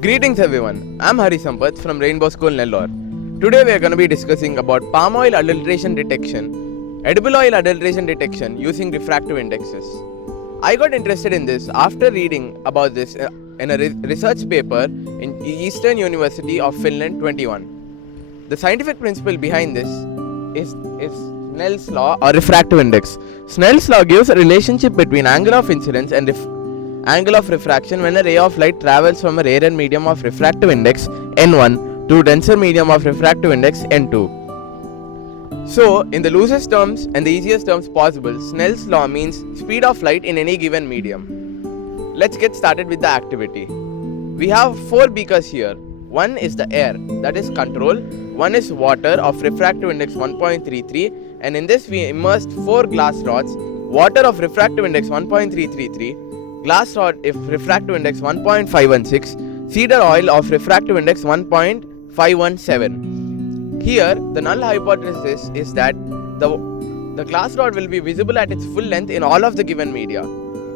Greetings everyone, I'm Sampath from Rainbow School Nellore. Today we are going to be discussing about palm oil adulteration detection, edible oil adulteration detection using refractive indexes. I got interested in this after reading about this in a research paper in Eastern University of Finland 21. The scientific principle behind this is Snell's law or refractive index. Snell's law gives a relationship between angle of incidence and angle of refraction when a ray of light travels from a rarer medium of refractive index N1 to denser medium of refractive index N2. So, in the loosest terms and the easiest terms possible, Snell's law means speed of light in any given medium. Let's get started with the activity. We have 4 beakers here. One is the air, that is control. One is water of refractive index 1.33, and in this we immersed 4 glass rods, water of refractive index 1.333, glass rod if refractive index 1.516, cedar oil of refractive index 1.517. Here the null hypothesis is that the glass rod will be visible at its full length in all of the given media.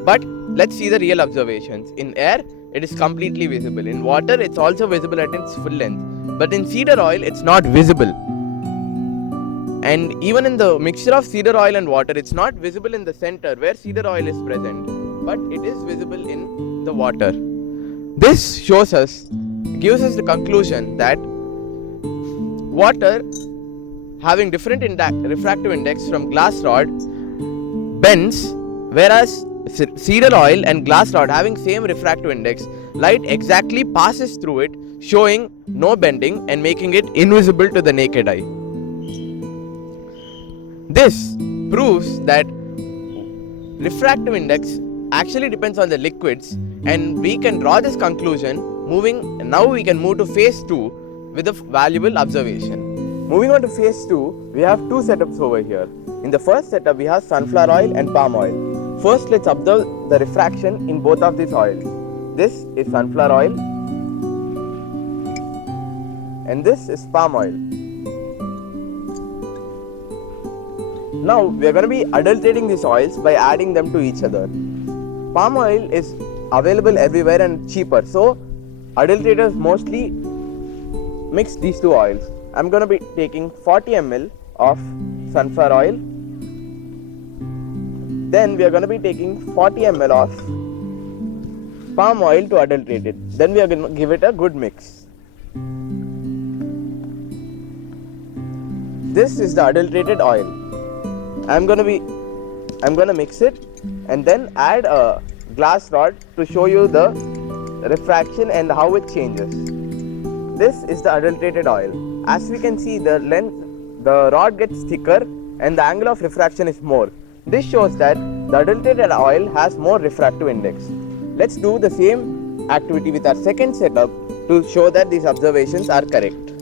But let's see the real observations. In air it is completely visible. In water it's also visible at its full length. But in cedar oil it's not visible. And even in the mixture of cedar oil and water, it's not visible in the center where cedar oil is present, but it is visible in the water. This gives us the conclusion that water having different refractive index from glass rod bends, whereas cedar oil and glass rod having same refractive index, light exactly passes through it, showing no bending and making it invisible to the naked eye. This proves that refractive index actually depends on the liquids, and we can draw this conclusion. Now we can move to phase 2 with a valuable observation. Moving on to phase 2, we have 2 setups over here. In the first setup we have sunflower oil and palm oil. First let's observe the refraction in both of these oils. This is sunflower oil and this is palm oil. Now we are going to be adulterating these oils by adding them to each other. Palm oil is available everywhere and cheaper, so adulterators mostly mix these 2 oils. I am going to be taking 40 ml of sunflower oil. Then we are going to be taking 40 ml of palm oil to adulterate it. Then we are going to give it a good mix. This is the adulterated oil. I'm gonna mix it and then add a glass rod to show you the refraction and how it changes. This is the adulterated oil. As we can see, the rod gets thicker and the angle of refraction is more. This shows that the adulterated oil has more refractive index. Let's do the same activity with our second setup to show that these observations are correct.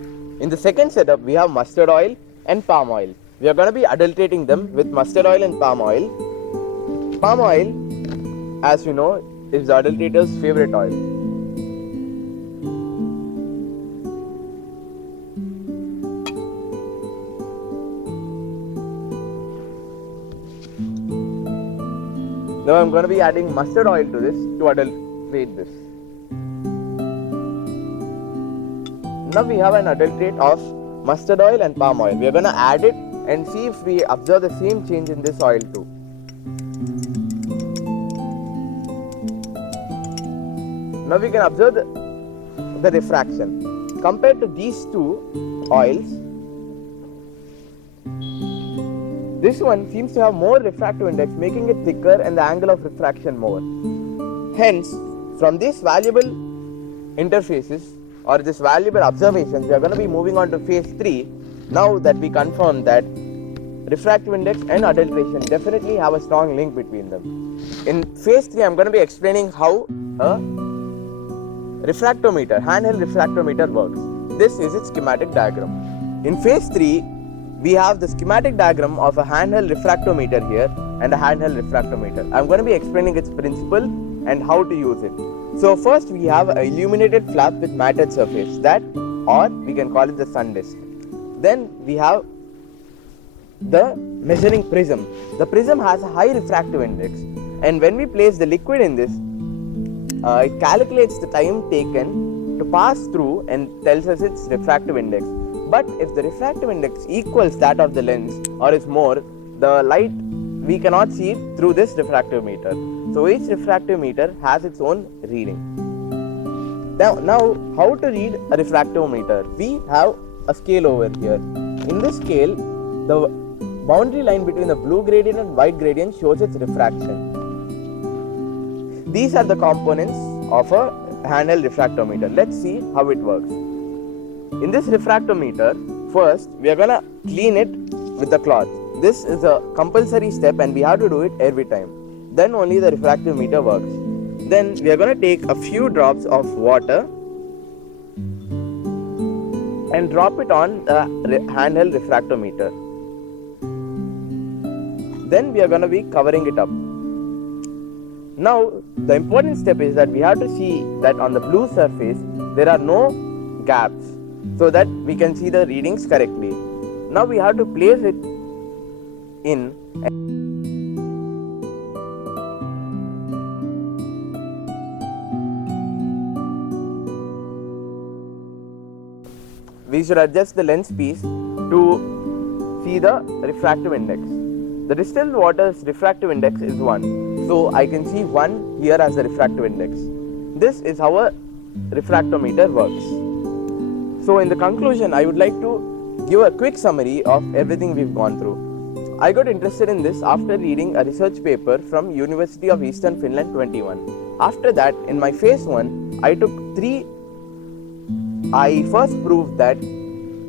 In the second setup we have mustard oil and palm oil. We are going to be adulterating them with mustard oil and palm oil. Palm oil, as you know, is the adulterator's favorite oil. Now I am going to be adding mustard oil to this to adulterate this. Now we have an adulterate of mustard oil and palm oil. We are going to add it and see if we observe the same change in this oil too. Now we can observe the refraction. Compared to these 2 oils, this one seems to have more refractive index, making it thicker and the angle of refraction more. Hence, from these valuable interfaces or this valuable observations, we are going to be moving on to phase 3. Now that we confirm that refractive index and adulteration definitely have a strong link between them. In phase 3, I am going to be explaining how a refractometer, handheld refractometer works. This is its schematic diagram. In phase 3, we have the schematic diagram of a handheld refractometer here and a handheld refractometer. I am going to be explaining its principle and how to use it. So first we have an illuminated flap with matted surface, that, or we can call it the sun disk. Then we have the measuring prism. The prism has a high refractive index, and when we place the liquid in this, it calculates the time taken to pass through and tells us its refractive index. But if the refractive index equals that of the lens or is more, the light we cannot see through this refractometer. So each refractometer has its own reading. Now how to read a refractometer? We have a scale over here. In this scale, the boundary line between the blue gradient and white gradient shows its refraction. These are the components of a handheld refractometer. Let's see how it works. In this refractometer, first we are gonna clean it with the cloth. This is a compulsory step and we have to do it every time. Then only the refractometer works. Then we are gonna take a few drops of water and drop it on the handheld refractometer. Then we are gonna be covering it up. Now the important step is that we have to see that on the blue surface there are no gaps so that we can see the readings correctly. Now we have to place it in. We should adjust the lens piece to see the refractive index. The distilled water's refractive index is 1. So I can see 1 here as the refractive index. This is how a refractometer works. So in the conclusion, I would like to give a quick summary of everything we've gone through. I got interested in this after reading a research paper from University of Eastern Finland 21. After that, in my phase 1, I took 3. I first proved that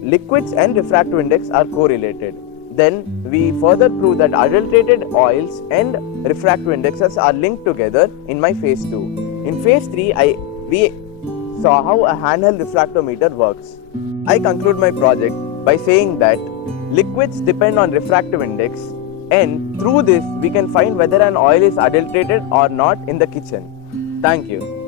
liquids and refractive index are correlated. Then we further proved that adulterated oils and refractive indexes are linked together in my phase 2. In phase 3, we saw how a handheld refractometer works. I conclude my project by saying that liquids depend on refractive index, and through this we can find whether an oil is adulterated or not in the kitchen. Thank you.